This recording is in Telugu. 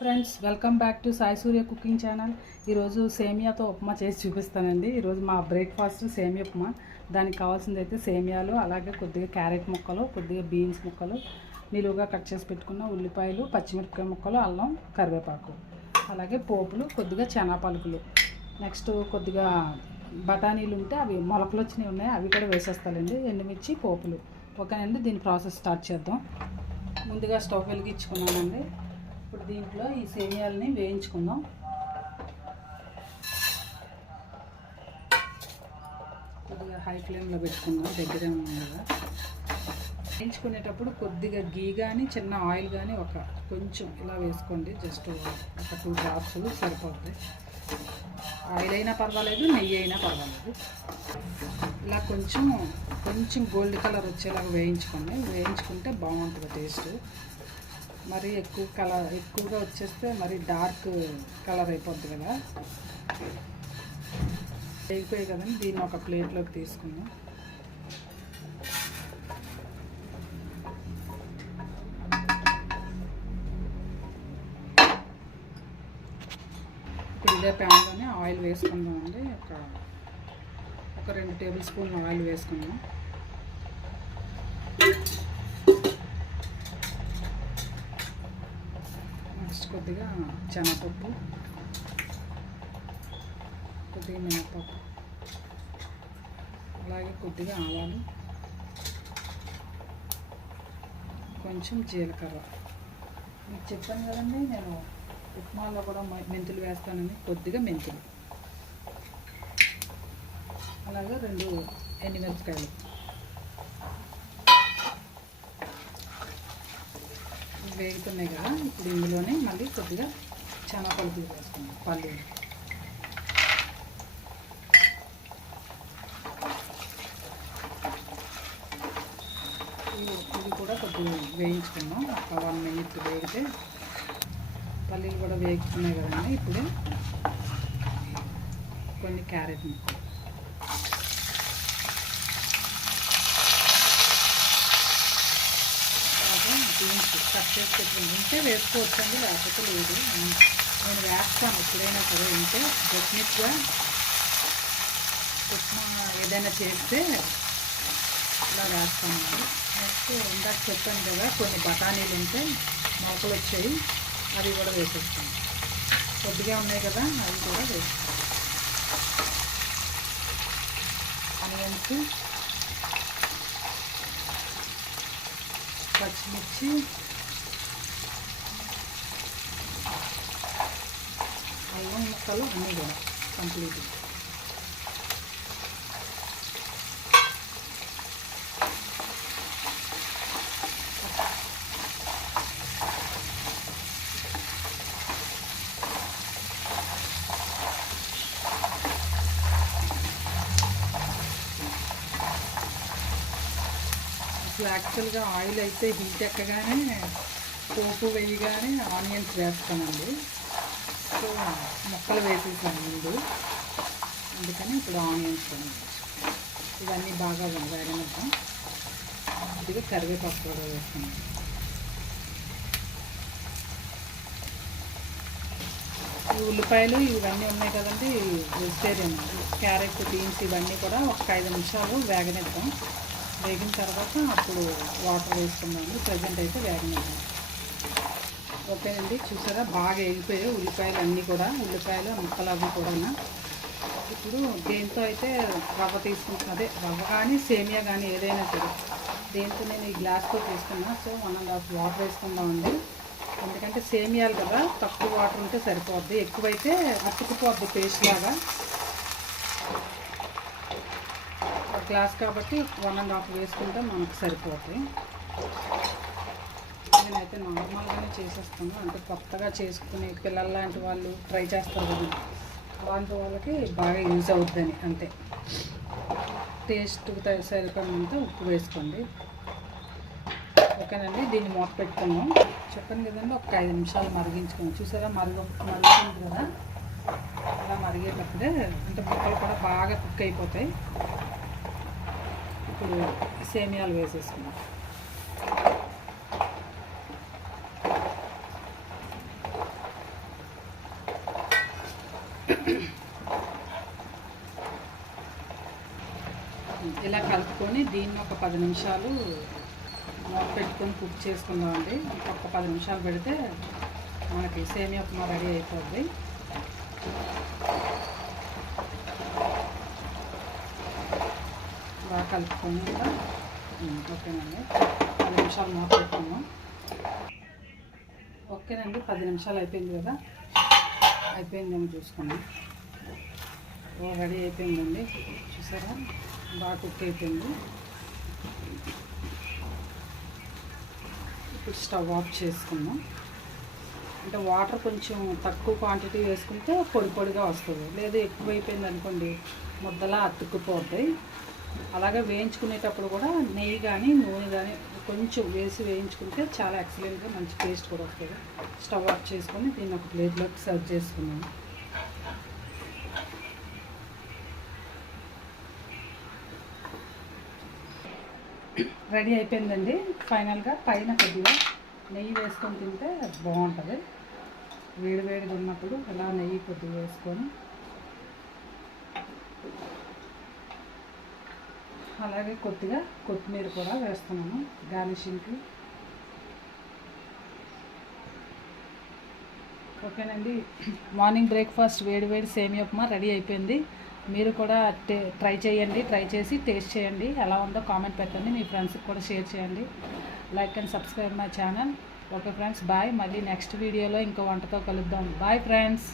Friends, welcome back to Sai Surya cooking channel. ఈరోజు సేమియాతో ఉప్మా చేసి చూపిస్తానండి. ఈరోజు మా బ్రేక్ఫాస్ట్ సేమియా ఉప్మా. దానికి కావాల్సింది అయితే సేమియాలు, అలాగే కొద్దిగా క్యారెట్ ముక్కలు, కొద్దిగా బీన్స్ ముక్కలు, నిలువుగా కట్ చేసి పెట్టుకున్న ఉల్లిపాయలు, పచ్చిమిరపకాయ ముక్కలు, అల్లం, కరివేపాకు, అలాగే పోపులు, కొద్దిగా చెనా పలుకులు, నెక్స్ట్ కొద్దిగా బఠానీలు ఉంటే అవి మొలకలు వచ్చినవి ఉన్నాయి, అవి కూడా వేసేస్తానండి. ఎండుమిర్చి, పోపులు. ఓకేనండి, దీని ప్రాసెస్ స్టార్ట్ చేద్దాం. ముందుగా స్టవ్ వెలిగించుకున్నానండి. ఇప్పుడు దీంట్లో ఈ సేమియాలని వేయించుకుందాం. కొద్దిగా హై ఫ్లేమ్లో పెట్టుకుందాం, దగ్గరే ఉన్నాం కదా. వేయించుకునేటప్పుడు కొద్దిగా గీ కానీ చిన్న ఆయిల్ కానీ కొంచెం ఇలా వేసుకోండి. జస్ట్ ఒక 2 డ్రాప్స్ సరిపోద్ది. ఆయిల్ అయినా పర్వాలేదు, నెయ్యి అయినా పర్వాలేదు. ఇలా కొంచెం గోల్డ్ కలర్ వచ్చేలాగా వేయించుకోండి. వేయించుకుంటే బాగుంటుంది టేస్ట్. మరి ఎక్కువగా వచ్చేస్తే మరి డార్క్ కలర్ అయిపోద్ది కదా. వేగిపోయాయి కదండి, దీన్ని ఒక ప్లేట్లోకి తీసుకుందాం. ఇప్పుడు ఇదే ప్యాన్లోనే ఆయిల్ వేసుకుందామండి. ఒక 2 టేబుల్ స్పూన్లు ఆయిల్ వేసుకుందాం. కొద్దిగా శనగపప్పు, కొద్దిగా మినపప్పు, అలాగే కొద్దిగా ఆవాలు, కొంచెం జీలకర్ర. మీకు చెప్పాను కదండి, నేను ఉప్మాలో కూడా మెంతులు వేస్తానని. కొద్దిగా మెంతులు, అలాగే 2 ఎండుమిరపకాయలు. వేగుతున్నాయి కదా, ఇప్పుడు ఇందులోనే మళ్ళీ కొద్దిగా చాలా పలుకులు వేసుకున్నాం, పల్లీలు. ఇది కూడా కొద్దిగా వేయించుకున్నాం. ఒక 1 మినిట్ వేగితే పల్లీలు కూడా వేగుతున్నాయి కదండి. ఇప్పుడు కొన్ని క్యారెట్ ముక్కలు, బీన్స్ కట్ చేసి పెట్టుకుని ఉంటే వేసుకోవచ్చండి, లేకపోతే లేదు. నేను వేస్తాను ఎప్పుడైనా సరే. ఉంటే డెఫినెట్గా ఉప్మా ఏదైనా చేస్తే ఇలా వేస్తానండి. నెక్స్ట్ ఇందాక చెప్పాను కదా, కొన్ని బఠానీలు ఉంటే మొలకలు వచ్చాయి, అవి కూడా వేసేస్తాను. కొద్దిగా ఉన్నాయి కదా, అవి కూడా వేస్తాను. ఆనియన్స్, పచ్చిమిర్చి, అల్లం ముక్కలు అన్నీ కూడా కంప్లీట్. యాక్చువల్గా ఆయిల్ అయితే హీట్ ఎక్కగానే పోపు వేయగానే ఆనియన్స్ వేస్తానండి. సో ముక్కలు వేసేసాను ముందు, అందుకని ఇప్పుడు ఆనియన్స్ ఇవన్నీ బాగా వేగనిద్దాం. ఇది కరివేపాకు కూడా వేస్తాను. ఈ ఉల్లిపాయలు ఇవన్నీ ఉన్నాయి కదండి, వెజిటేరియన్. క్యారెట్, బీన్స్ ఇవన్నీ కూడా ఒక 5 నిమిషాలు వేగనిద్దాం. వేగిన తర్వాత అప్పుడు వాటర్ వేసుకున్నాను. ప్రజెంట్ అయితే వేగనిద్దాం. ఓకేనండి, చూసారా బాగా వేగిపోయాయి ఉల్లిపాయలు అన్నీ కూడా, ఉల్లిపాయలు ముక్కలు అవి కూడా. ఇప్పుడు దేంతో అయితే రవ్వ తీసుకుంటున్నా, అదే రవ్వ కానీ సేమియా కానీ ఏదైనా సరే, దేంతో నేను ఈ గ్లాస్తో తీసుకున్నా. సో 1.5 వాటర్ వేసుకుందామండి. ఎందుకంటే సేమియాలు కదా, తక్కువ వాటర్ ఉంటే సరిపోద్ది. ఎక్కువైతే అతుక్కుపోద్ది పేస్ట్ లాగా. గ్లాస్ కాబట్టి 1.5 వేసుకుంటే మనకు సరిపోతుంది. నేనైతే నార్మల్గానే చేసేస్తాను. అంటే కొత్తగా చేసుకుని పిల్లలు లాంటి వాళ్ళు ట్రై చేస్తారు కదా, అలాంటి వాళ్ళకి బాగా యూజ్ అవుతుందని అంతే. టేస్ట్కి సరిపడినంత ఉప్పు వేసుకోండి. ఓకేనండి, దీన్ని మూత పెట్టుకున్నాం. చెప్పాను కదండి, ఒక 5 నిమిషాలు మరిగించుకున్నాం. చూసారా మరుగుతుంది కదా, అలా మరిగేటప్పుడే అంటే ముక్కలు కూడా బాగా కుక్ అయిపోతాయి. ఇప్పుడు సేమియాలు వేసేసుకున్నాం. ఇలా కలుపుకొని దీన్ని ఒక 10 నిమిషాలు మూత పెట్టుకొని కుక్ చేసుకుందామండి. ఇంకొక 10 నిమిషాలు పెడితే మనకి సేమియా ఉప్మా రెడీ అయిపోద్ది. బాగా కలుపుకొని ఓకేనండి. 10 నిమిషాలు మూత పెట్టుకుందాం. ఓకేనండి, 10 నిమిషాలు అయిపోయింది కదా, అయిపోయిందేమో చూసుకున్నాం. రెడీ అయిపోయిందండి, చూసారా బాగా కుక్ అయిపోయింది. ఇప్పుడు స్టవ్ ఆఫ్ చేసుకుందాం. అంటే వాటర్ కొంచెం తక్కువ క్వాంటిటీ వేసుకుంటే పొడి పొడిగా వస్తుంది, లేదా ఎక్కువ అయిపోయింది అనుకోండి ముద్దలా అతుక్కుపోతాయి. అలాగే వేయించుకునేటప్పుడు కూడా నెయ్యి కానీ నూనె కానీ కొంచెం వేసి వేయించుకుంటే చాలా ఎక్సలెంట్గా మంచి టేస్ట్ కూడా వస్తుంది. స్టవ్ ఆఫ్ చేసుకొని దీన్ని ఒక ప్లేట్లోకి సర్వ్ చేసుకున్నాను. రెడీ అయిపోయిందండి. ఫైనల్గా పైన కొద్దిగా నెయ్యి వేసుకొని తింటే బాగుంటుంది. వేడివేడిగా ఉన్నప్పుడు ఇలా నెయ్యి కొద్దిగా వేసుకొని, అలాగే కొద్దిగా కొత్తిమీర కూడా వేస్తున్నాను గార్నిషింగ్కి. ఓకేనండి, మార్నింగ్ బ్రేక్ఫాస్ట్ వేడివేడి సేమియా ఉప్మా రెడీ అయిపోయింది. మీరు కూడా ట్రై చేయండి. ట్రై చేసి టేస్ట్ చేయండి, ఎలా ఉందో కామెంట్ పెట్టండి. మీ ఫ్రెండ్స్కి కూడా షేర్ చేయండి. Like and subscribe my channel. Okay friends, bye. మళ్ళీ నెక్స్ట్ వీడియోలో ఇంకో వంటతో కలుద్దాం. Bye friends.